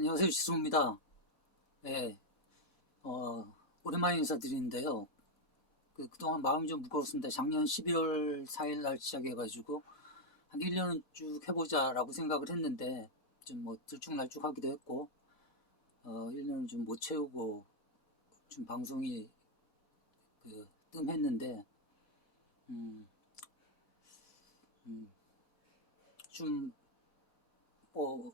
안녕하세요, 지수입니다. 네, 오랜만에 인사드리는데요. 그동안 마음이 좀 무거웠습니다. 작년 12월 4일 날 시작해가지고 한 1년은 쭉 해보자라고 생각을 했는데 좀 뭐 들쭉날쭉하기도 했고 1년을 좀 못 채우고 좀 방송이 뜸했는데 음, 음, 좀 뭐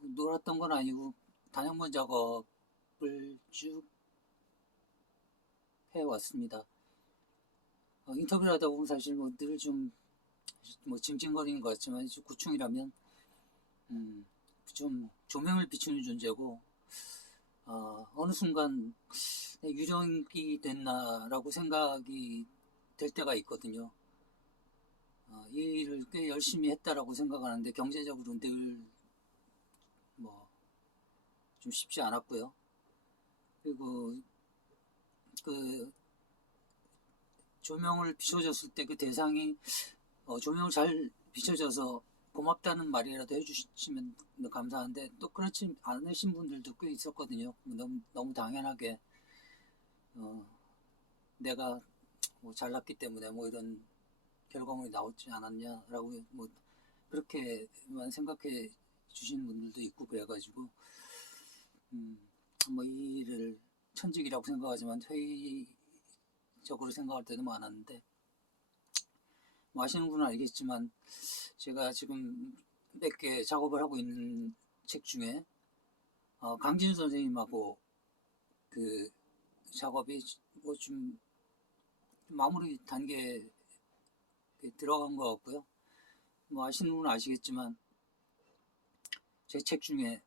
놀았던 건 아니고 단행본 작업을 쭉 해왔습니다. 인터뷰를 하다 보면 사실 뭐 늘 좀 뭐 징징거리는 것 같지만 구충이라면 좀 조명을 비추는 존재고 어느 순간 유령이 됐나라고 생각이 될 때가 있거든요. 이 일을 꽤 열심히 했다라고 생각하는데 경제적으로 늘 뭐 좀 쉽지 않았고요. 그리고 그 조명을 비춰줬을 때 그 대상이 조명을 잘 비춰줘서 고맙다는 말이라도 해주시면 감사한데 또 그렇지 않으신 분들도 꽤 있었거든요. 너무 당연하게 어, 내가 뭐 잘났기 때문에 뭐 이런 결과물이 나오지 않았냐라고 뭐 그렇게만 생각해 주시는 분들도 있고 그래가지고 음, 뭐 이 일을 천직이라고 생각하지만 회의적으로 생각할 때도 많았는데 뭐 아시는 분은 알겠지만 제가 지금 몇 개 작업을 하고 있는 책 중에 강진우 선생님하고 그 작업이 뭐 좀 마무리 단계에 들어간 것 같고요. 뭐 아시는 분은 아시겠지만 제 책 중에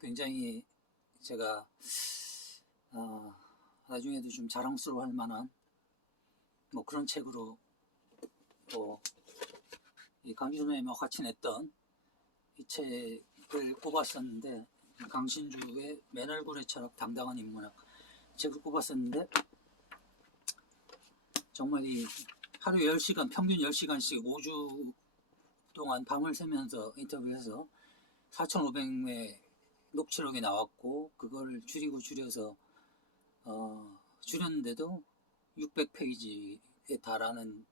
굉장히 제가 어, 나중에도 좀 자랑스러워할 만한 뭐 그런 책으로 또이 강진우 선생님과 같이 냈던 이 책을 꼽았었는데 강신주의 맨얼굴의 철학 당당한 인문학 책을 꼽았었는데 정말 이 하루 10시간 평균 10시간씩 5주 동안 밤을 새면서 인터뷰해서 4,500회 녹취록이 나왔고 그걸 줄여서 줄였는데도 600페이지에 달하는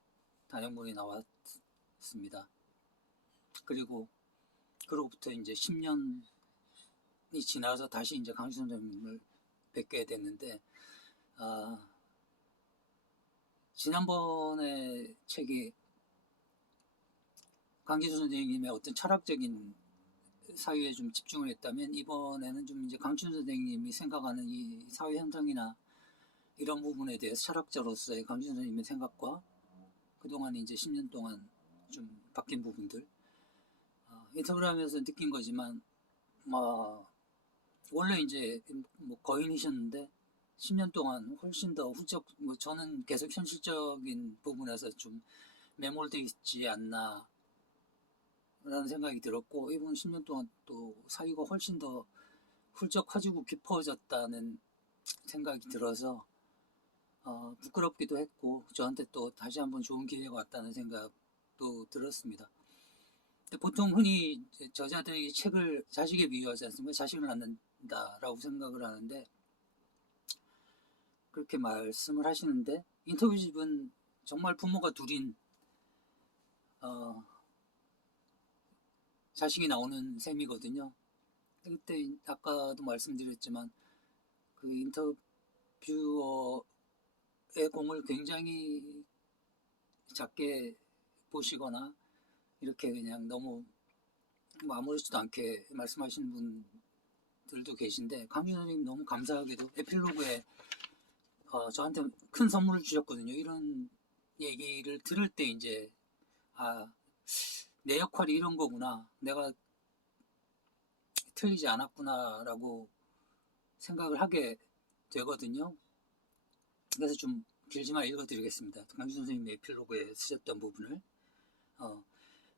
단행본이 나왔습니다. 그리고 그로부터 이제 10년이 지나서 다시 이제 강신 선생님을 뵙게 됐는데 지난번에 책이 강진수 선생님의 어떤 철학적인 사유에 좀 집중을 했다면 이번에는 좀 이제 강춘 선생님이 생각하는 이 사회 현상이나 이런 부분에 대해서 철학자로서의 강춘 선생님의 생각과 그동안 이제 10년 동안 좀 바뀐 부분들 인터뷰를 하면서 느낀 거지만 원래 이제 뭐 거인이셨는데 10년 동안 훨씬 더 훌쩍 뭐 저는 계속 현실적인 부분에서 좀 매몰돼 있지 않나 라는 생각이 들었고 이번 10년 동안 또 사유가 훨씬 더 훌쩍 커지고 깊어졌다는 생각이 들어서 부끄럽기도 했고 저한테 또 다시 한번 좋은 기회가 왔다는 생각도 들었습니다. 보통 흔히 저자들이 책을 자식에 비유하지 않습니까? 자식을 낳는다라고 생각을 하는데 그렇게 말씀을 하시는데 인터뷰집은 정말 부모가 둘인 자식이 나오는 셈이거든요. 그때 아까도 말씀드렸지만 그 인터뷰어의 공을 굉장히 작게 보시거나 이렇게 그냥 너무 아무렇지도 않게 말씀하시는 분들도 계신데 강준 선생님 너무 감사하게도 에필로그에 저한테 큰 선물을 주셨거든요. 이런 얘기를 들을 때 이제 내 역할이 이런 거구나. 내가 틀리지 않았구나라고 생각을 하게 되거든요. 그래서 좀 길지만 읽어드리겠습니다. 강준 선생님의 에필로그에 쓰셨던 부분을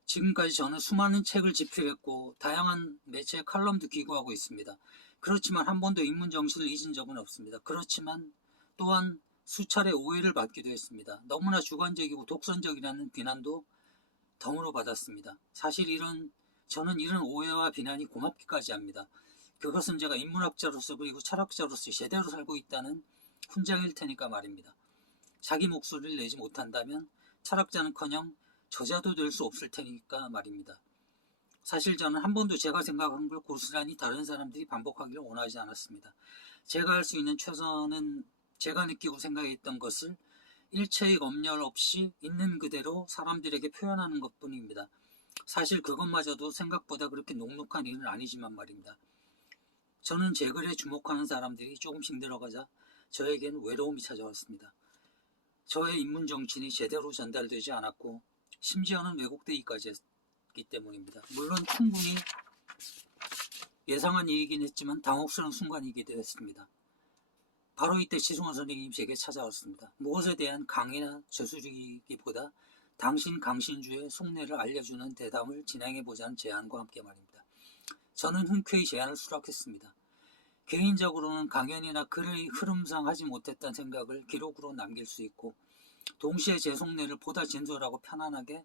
지금까지 저는 수많은 책을 집필했고 다양한 매체 칼럼도 기고하고 있습니다. 그렇지만 한 번도 인문 정신을 잊은 적은 없습니다. 그렇지만 또한 수차례 오해를 받기도 했습니다. 너무나 주관적이고 독선적이라는 비난도 덤으로 받았습니다. 사실 이런 저는 이런 오해와 비난이 고맙기까지 합니다. 그것은 제가 인문학자로서 그리고 철학자로서 제대로 살고 있다는 훈장일 테니까 말입니다. 자기 목소리를 내지 못한다면 철학자는커녕 저자도 될 수 없을 테니까 말입니다. 사실 저는 한 번도 제가 생각한 걸 고스란히 다른 사람들이 반복하기를 원하지 않았습니다. 제가 할 수 있는 최선은 제가 느끼고 생각했던 것을 일체의 검열 없이 있는 그대로 사람들에게 표현하는 것뿐입니다. 사실 그것마저도 생각보다 그렇게 녹록한 일은 아니지만 말입니다. 저는 제 글에 주목하는 사람들이 조금씩 늘어가자 저에게는 외로움이 찾아왔습니다. 저의 인문 정신이 제대로 전달되지 않았고 심지어는 왜곡되기까지 했기 때문입니다. 물론 충분히 예상한 일이긴 했지만 당혹스러운 순간이기도 했습니다. 바로 이때 지승원 선생님이 제게 찾아왔습니다. 무엇에 대한 강의나 저술이기보다 당신 강신주의 속내를 알려주는 대담을 진행해보자는 제안과 함께 말입니다. 저는 흔쾌히 제안을 수락했습니다. 개인적으로는 강연이나 글의 흐름상 하지 못했던 생각을 기록으로 남길 수 있고 동시에 제 속내를 보다 진솔하고 편안하게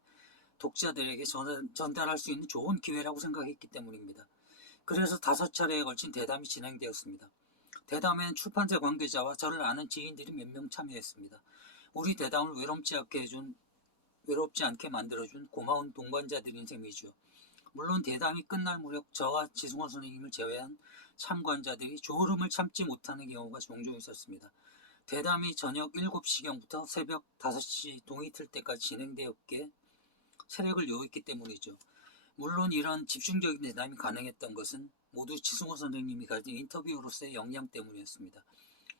독자들에게 전달할 수 있는 좋은 기회라고 생각했기 때문입니다. 그래서 5차례에 걸친 대담이 진행되었습니다. 대담에는 출판사 관계자와 저를 아는 지인들이 몇 명 참여했습니다. 우리 대담을 외롭지 않게 만들어준 고마운 동반자들인 셈이죠. 물론 대담이 끝날 무렵 저와 지승원 선생님을 제외한 참관자들이 졸음을 참지 못하는 경우가 종종 있었습니다. 대담이 저녁 7시경부터 새벽 5시 동이 틀 때까지 진행되었기에 체력을 요했기 때문이죠. 물론 이런 집중적인 대담이 가능했던 것은 모두 지승원 선생님이 가진 인터뷰로서의 역량 때문이었습니다.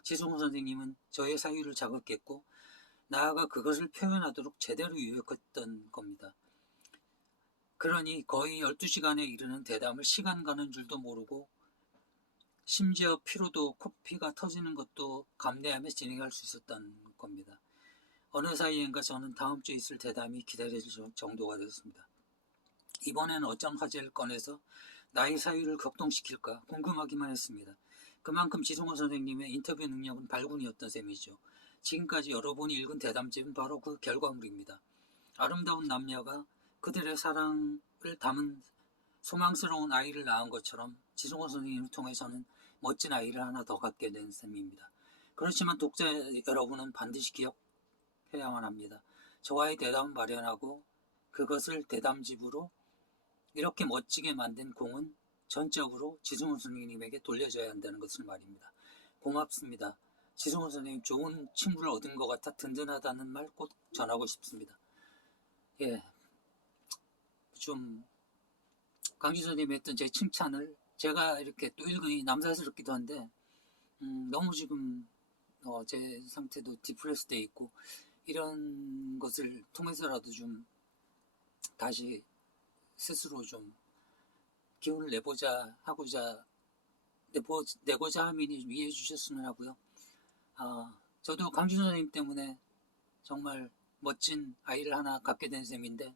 지승원 선생님은 저의 사유를 자극했고 나아가 그것을 표현하도록 제대로 유혹했던 겁니다. 그러니 거의 12시간에 이르는 대담을 시간 가는 줄도 모르고 심지어 피로도 코피가 터지는 것도 감내하며 진행할 수 있었던 겁니다. 어느 사이엔가 저는 다음 주에 있을 대담이 기다려질 정도가 되었습니다. 이번에는 어떤 화제를 꺼내서 나의 사유를 격동시킬까 궁금하기만 했습니다. 그만큼 지승원 선생님의 인터뷰 능력은 발군이었던 셈이죠. 지금까지 여러분이 읽은 대담집은 바로 그 결과물입니다. 아름다운 남녀가 그들의 사랑을 담은 소망스러운 아이를 낳은 것처럼 지승원 선생님을 통해서는 멋진 아이를 하나 더 갖게 된 셈입니다. 그렇지만 독자 여러분은 반드시 기억해야만 합니다. 저와의 대담을 마련하고 그것을 대담집으로 이렇게 멋지게 만든 공은 전적으로 지승원 선생님에게 돌려줘야 한다는 것을 말입니다. 고맙습니다. 지승원 선생님 좋은 친구를 얻은 것 같아 든든하다는 말 꼭 전하고 싶습니다. 예, 좀 강진 선생님이 했던 제 칭찬을 제가 이렇게 또 읽으니 남사스럽기도 한데 너무 지금 제 상태도 디프레스돼 있고 이런 것을 통해서라도 좀 다시 스스로 좀 기운을 내고자 함이니 좀 이해해 주셨으면 하고요. 저도 강진 선생님 때문에 정말 멋진 아이를 하나 갖게 된 셈인데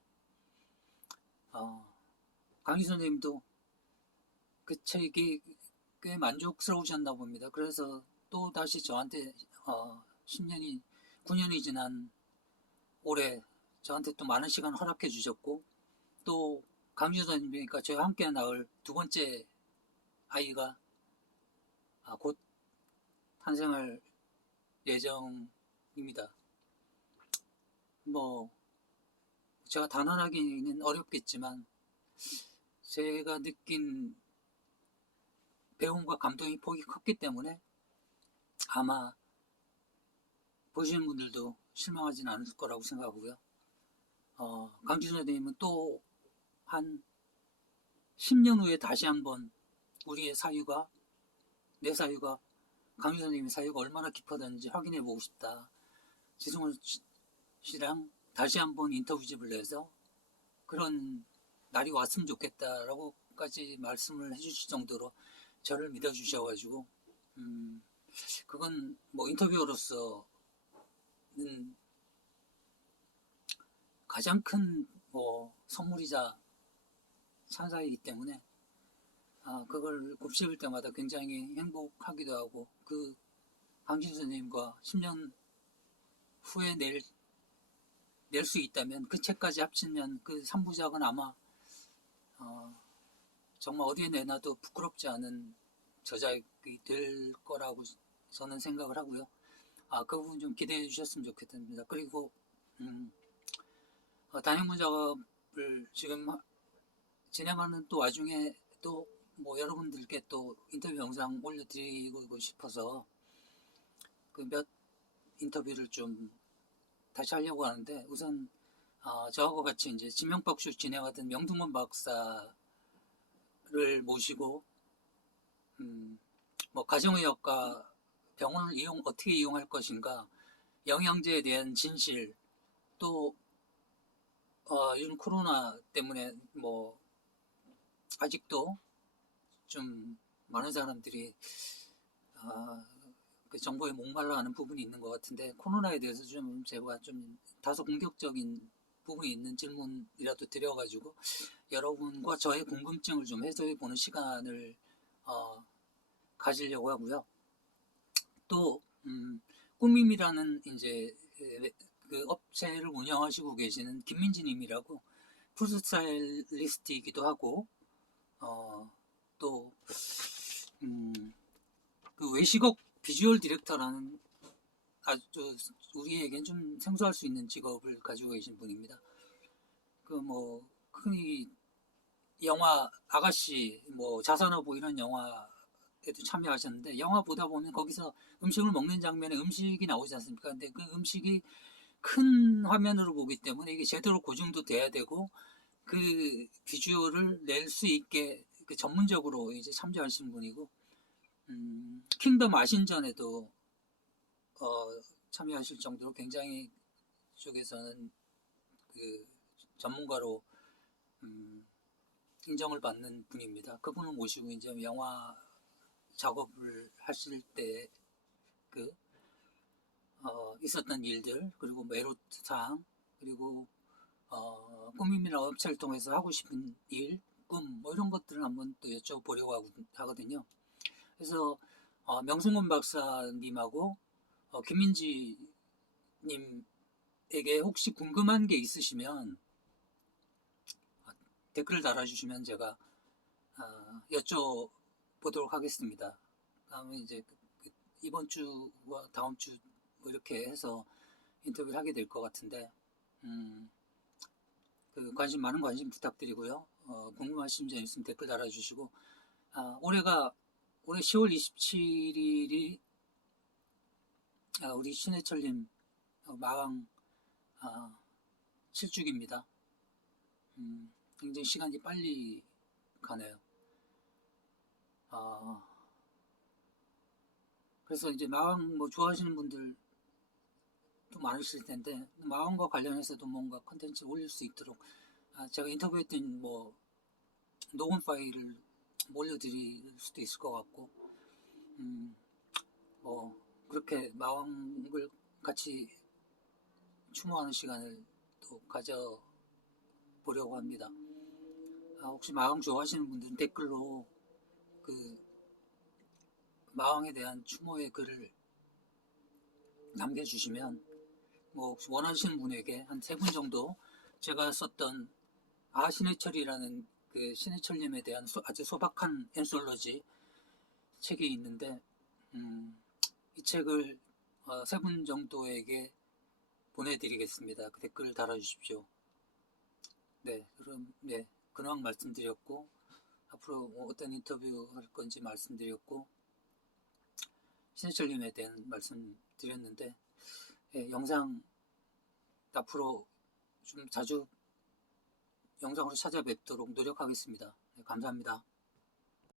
강진 선생님도 그 책이 꽤 만족스러우셨나 봅니다. 그래서 또 다시 저한테 9년이 지난 올해 저한테 또 많은 시간 허락해 주셨고 또 강진 선생님이니까 저와 함께 낳을 두 번째 아이가 곧 탄생할 예정입니다. 뭐 제가 단언하기는 어렵겠지만 제가 느낀 배움과 감동이 폭이 컸기 때문에 아마 보시는 분들도 실망하지는 않을 거라고 생각하고요. 강진 선생님은 또 한 10년 후에 다시 한번 우리의 사유가 내 사유가 강진 선생님의 사유가 얼마나 깊어졌는지 확인해 보고 싶다. 지승원 씨랑 다시 한번 인터뷰집을 내서 그런 날이 왔으면 좋겠다라고까지 말씀을 해주실 정도로 저를 믿어주셔가지고 그건 뭐 인터뷰어로서는 가장 큰 뭐 선물이자 찬사이기 때문에 그걸 곱씹을 때마다 굉장히 행복하기도 하고 그 강진 선생님과 10년 후에 낼 수 있다면 그 책까지 합치면 그 3부작은 아마 정말 어디에 내놔도 부끄럽지 않은 저작이 될 거라고 저는 생각을 하고요. 그 부분 좀 기대해 주셨으면 좋겠습니다. 그리고 단행본 작업을 지금 진행하는 또 와중에 또 뭐 여러분들께 또 인터뷰 영상 올려드리고 싶어서 그 몇 인터뷰를 좀 다시 하려고 하는데, 우선 저하고 같이 이제 지명박쇼 진행하던 명등원 박사를 모시고 뭐 가정의학과 병원을 어떻게 이용할 것인가, 영양제에 대한 진실, 또 요즘 코로나 때문에 뭐 아직도 좀 많은 사람들이 그 정보에 목말라하는 부분이 있는 것 같은데, 코로나에 대해서 좀 제가 좀 다소 공격적인 부분이 있는 질문이라도 드려가지고 여러분과 저의 궁금증을 좀 해소해보는 시간을 가지려고 하고요. 또 꾸밈이라는 이제 그 업체를 운영하시고 계시는 김민지님이라고 푸드 스타일리스트이기도 하고 또 그 외식업 비주얼 디렉터라는 아주 우리에겐 좀 생소할 수 있는 직업을 가지고 계신 분입니다. 그 뭐 흔히 영화 아가씨, 뭐 자선어보 이런 영화에도 참여하셨는데, 영화 보다 보면 거기서 음식을 먹는 장면에 음식이 나오지 않습니까? 근데 그 음식이 큰 화면으로 보기 때문에 이게 제대로 고증도 돼야 되고, 그 비주얼을 낼 수 있게 그 전문적으로 이제 참여하신 분이고, 킹덤 아신전에도 참여하실 정도로 굉장히 쪽에서는 그 전문가로 인정을 받는 분입니다. 그분을 모시고 이제 영화 작업을 하실 때 그 있었던 일들, 그리고 메로트상, 그리고 꾸밈이나 업체를 통해서 하고 싶은 일, 꿈, 뭐 이런 것들을 한번 또 여쭤보려고 하거든요. 그래서 명승훈 박사님하고 김민지 님에게 혹시 궁금한 게 있으시면 댓글을 달아주시면 제가 여쭤보도록 하겠습니다. 다음에 이제 이번 주와 다음 주 뭐 이렇게 해서 인터뷰를 하게 될 것 같은데, 그 많은 관심 부탁드리고요. 궁금하신 점 있으면 댓글 달아주시고, 올해 10월 27일이 우리 신해철님 마왕 7주기입니다. 굉장히 시간이 빨리 가네요. 그래서 이제 마왕 뭐 좋아하시는 분들도 많으실 텐데, 마왕과 관련해서도 뭔가 컨텐츠 올릴 수 있도록 제가 인터뷰했던 뭐 녹음 파일을 올려드릴 수도 있을 것 같고, 뭐 그렇게 마왕을 같이 추모하는 시간을 또 가져보려고 합니다. 혹시 마왕 좋아하시는 분들은 댓글로 그 마왕에 대한 추모의 글을 남겨주시면, 뭐 혹시 원하시는 분에게 한 3분 정도 제가 썼던 신해철이라는 그 신해철님에 대한 아주 소박한 엔솔로지 책이 있는데, 이 책을 3분 정도에게 보내드리겠습니다. 그 댓글을 달아주십시오. 네, 그럼 근황 말씀드렸고, 앞으로 어떤 인터뷰 할 건지 말씀드렸고, 신해철님에 대한 말씀드렸는데, 영상 앞으로 좀 자주 영상으로 찾아뵙도록 노력하겠습니다. 네, 감사합니다.